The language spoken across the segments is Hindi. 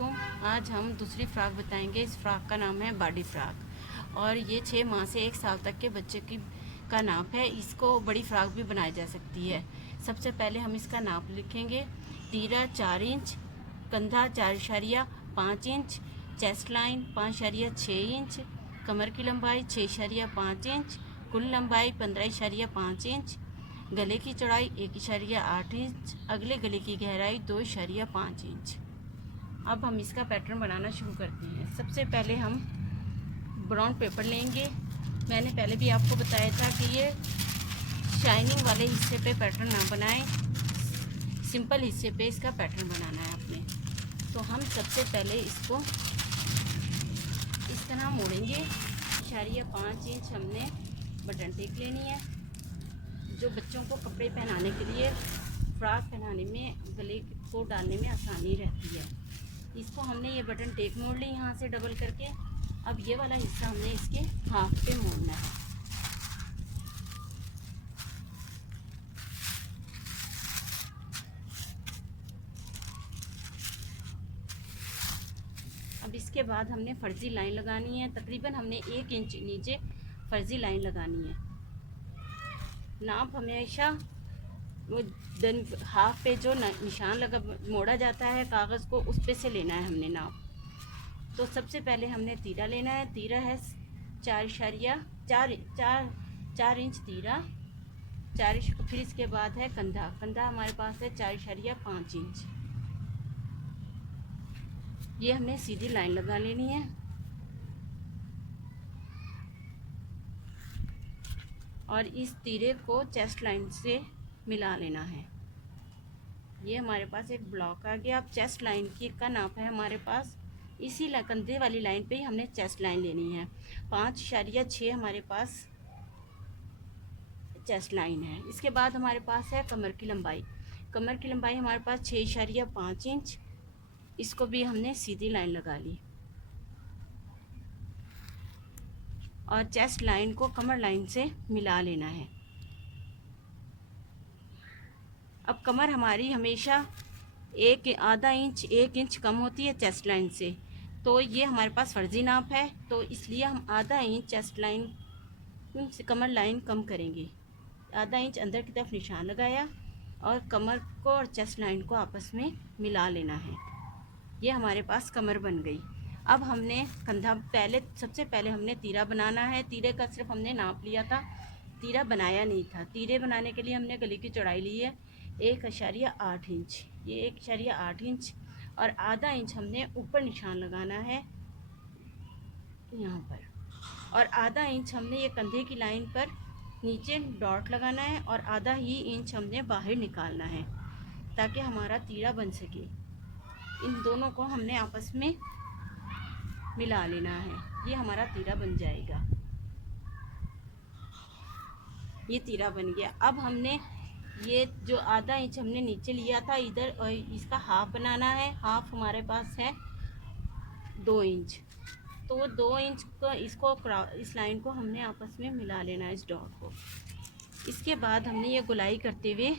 वालेकुम। आज हम दूसरी फ़्रॉक बताएंगे। इस फ़्रॉक का नाम है बॉडी फ़्रॉक और ये 6 माह से 1 साल तक के बच्चे की का नाप है। इसको बड़ी फ़्रॉक भी बनाई जा सकती है। सबसे पहले हम इसका नाप लिखेंगे। तीरा 4 इंच, कंधा 4.5 इंच, चेस्ट लाइन 5.6 इंच, कमर की लंबाई 6.5 इंच, कुल लंबाई 15.5 इंच, गले की चौड़ाई 1.8 इंच, अगले गले की गहराई 2.5 इंच। अब हम इसका पैटर्न बनाना शुरू करते हैं। सबसे पहले हम ब्राउन पेपर लेंगे। मैंने पहले भी आपको बताया था कि ये शाइनिंग वाले हिस्से पे पैटर्न ना बनाएं, सिंपल हिस्से पे इसका पैटर्न बनाना है आपने। तो हम सबसे पहले इसको इस तरह मोड़ेंगे। 5 इंच हमने बटन टेक लेनी है, जो बच्चों को कपड़े पहनाने के लिए, फ्रॉक पहनाने में, गले को डालने में आसानी रहती है। इसको हमने ये बटन टेप मोड़ ली यहाँ से डबल करके। अब ये वाला हिस्सा हमने इसके हाफ पे मोड़ना है। अब इसके बाद हमने फर्जी लाइन लगानी है। तकरीबन हमने 1 इंच नीचे फर्जी लाइन लगानी है। नाप हमेशा वो हाफ पे जो निशान लगा मोड़ा जाता है कागज़ को, उस पे से लेना है हमने नाप। तो सबसे पहले हमने तीरा लेना है। तीरा है 4 इंच तीरा, 4 इंच। फिर इसके बाद है कंधा। कंधा हमारे पास है 4.5 इंच। ये हमने सीधी लाइन लगा लेनी है। और इस तीरे को चेस्ट लाइन से मिला लेना है। ये हमारे पास एक ब्लॉक आ गया। अब चेस्ट लाइन की का नाप है हमारे पास, इसी कंधे वाली लाइन पे ही हमने चेस्ट लाइन लेनी है। 5.6 हमारे पास चेस्ट लाइन है। इसके बाद हमारे पास है कमर की लंबाई। कमर की लंबाई हमारे पास 6.5 इंच। इसको भी हमने सीधी लाइन लगा ली और चेस्ट लाइन को कमर लाइन से मिला लेना है। अब कमर हमारी हमेशा 1 इंच कम होती है चेस्ट लाइन से, तो ये हमारे पास फर्जी नाप है, तो इसलिए हम आधा इंच चेस्ट लाइन से कमर लाइन कम करेंगे। आधा इंच अंदर की तरफ निशान लगाया और कमर को और चेस्ट लाइन को आपस में मिला लेना है। ये हमारे पास कमर बन गई। अब हमने कंधा, सबसे पहले हमने तीरा बनाना है। तीरे का सिर्फ हमने नाप लिया था, तीरा बनाया नहीं था। तीरे बनाने के लिए हमने गले की चौड़ाई ली है 1.8 इंच। ये 1.8 इंच और आधा इंच हमने ऊपर निशान लगाना है यहाँ पर, और आधा इंच हमने ये कंधे की लाइन पर नीचे डॉट लगाना है और आधा ही इंच हमने बाहर निकालना है ताकि हमारा तीरा बन सके। इन दोनों को हमने आपस में मिला लेना है। ये हमारा तीरा बन जाएगा। ये तीरा बन गया। अब हमने ये जो आधा इंच हमने नीचे लिया था इधर, और इसका हाफ बनाना है। हाफ हमारे पास है 2 इंच। तो वो 2 इंच को इस लाइन को हमने आपस में मिला लेना है, इस डॉट को। इसके बाद हमने ये गुलाई करते हुए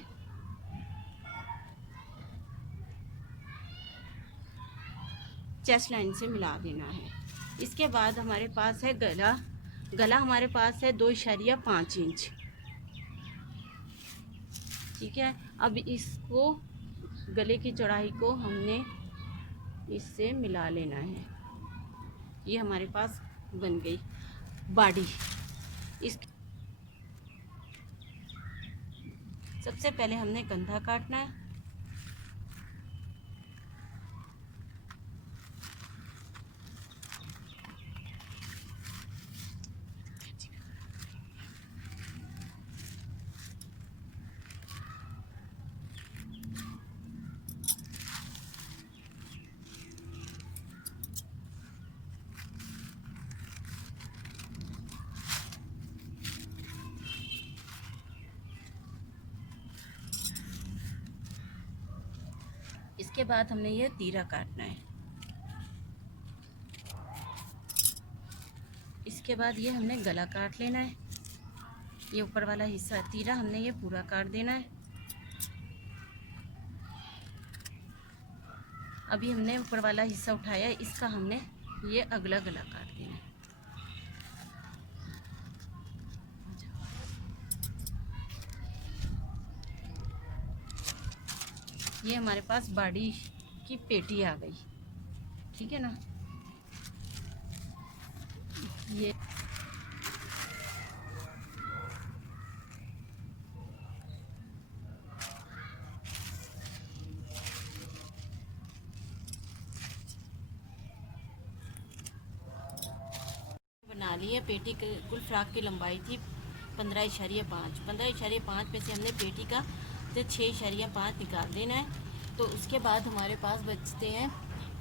चेस्ट लाइन से मिला देना है। इसके बाद हमारे पास है गला। गला हमारे पास है 2.5 इंच। ठीक है। अब इसको, गले की चौड़ाई को हमने इससे मिला लेना है। ये हमारे पास बन गई बॉडी। इस सबसे पहले हमने कंधा काटना है। इसके बाद हमने ये तीरा काटना है। इसके बाद ये हमने गला काट लेना है। ये ऊपर वाला हिस्सा तीरा हमने ये पूरा काट देना है। अभी हमने ऊपर वाला हिस्सा उठाया, इसका हमने ये अगला गला काट देना है। ये हमारे पास बाड़ी की पेटी आ गई, ठीक है ना। ये बना ली है पेटी। कुल फ्रॉक की लंबाई थी 15.5। 15.5 में से हमने पेटी का 6.5 निकाल देना है। तो उसके बाद हमारे पास बचते हैं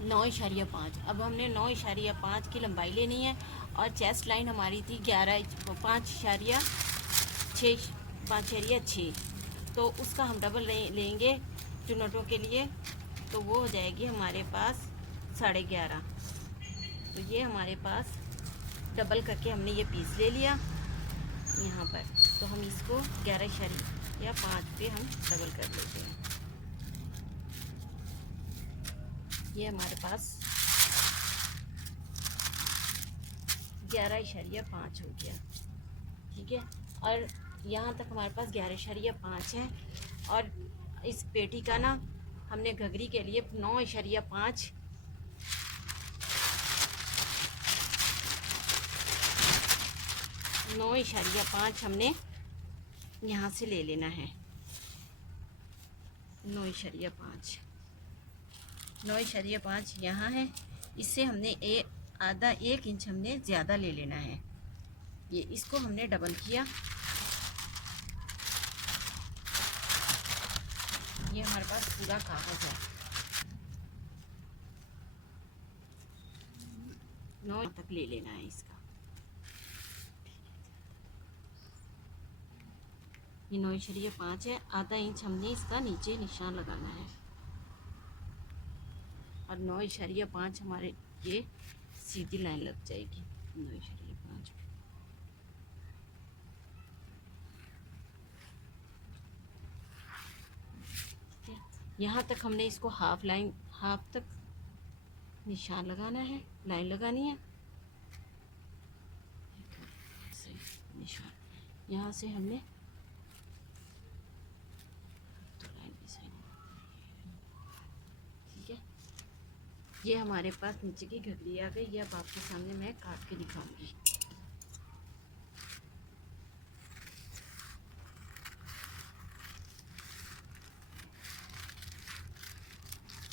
9.5। अब हमने 9.5 की लंबाई लेनी है और चेस्ट लाइन हमारी थी 5.6। तो उसका हम डबल लेंगे चुनटों के लिए, तो वो हो जाएगी हमारे पास 11.5। तो ये हमारे पास डबल करके हमने ये पीस ले लिया यहाँ पर। तो हम इसको 11.5 पे हम डबल कर लेते हैं। ये हमारे पास 11.5 हो गया, ठीक है। और यहाँ तक हमारे पास 11.5 है। और इस पेटी का ना हमने घघरी के लिए 9.5 हमने यहाँ से ले लेना है। 9.5 यहाँ है। इससे हमने आधा 1 इंच हमने ज़्यादा ले लेना है। ये इसको हमने डबल किया। ये हमारे पास पूरा कागज़ है। 9 तक ले लेना है इसका। ये 9.5 है। आधा इंच हमने इसका नीचे निशान लगाना है और 9.5 हमारे ये सीधी लाइन लग जाएगी 9.5 पे। यहाँ तक हमने इसको हाफ तक निशान लगाना है, लाइन लगानी है। निशान यहाँ से हमने ये हमारे पास नीचे की घघरी आ गई। ये अब आपके सामने मैं काट के दिखाऊंगी।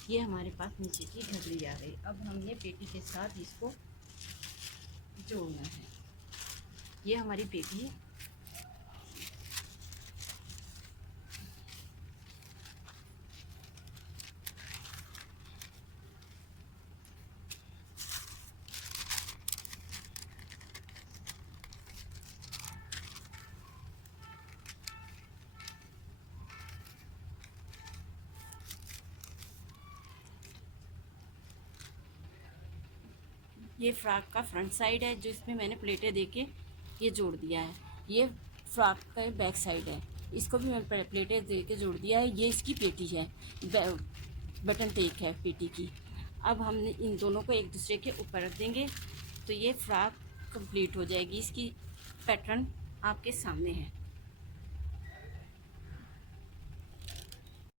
ये हमारे पास नीचे की घघरी आ गई। अब हमने पेटी के साथ इसको जोड़ना है। ये हमारी पेटी है। ये फ्रॉक का फ्रंट साइड है, जो इसमें मैंने प्लेटें देके ये जोड़ दिया है। ये फ्रॉक का बैक साइड है, इसको भी मैंने प्लेटें देके जोड़ दिया है। ये इसकी पेटी है, बटन टेक है पेटी की। अब हम इन दोनों को एक दूसरे के ऊपर रख देंगे तो ये फ्रॉक कंप्लीट हो जाएगी। इसकी पैटर्न आपके सामने है।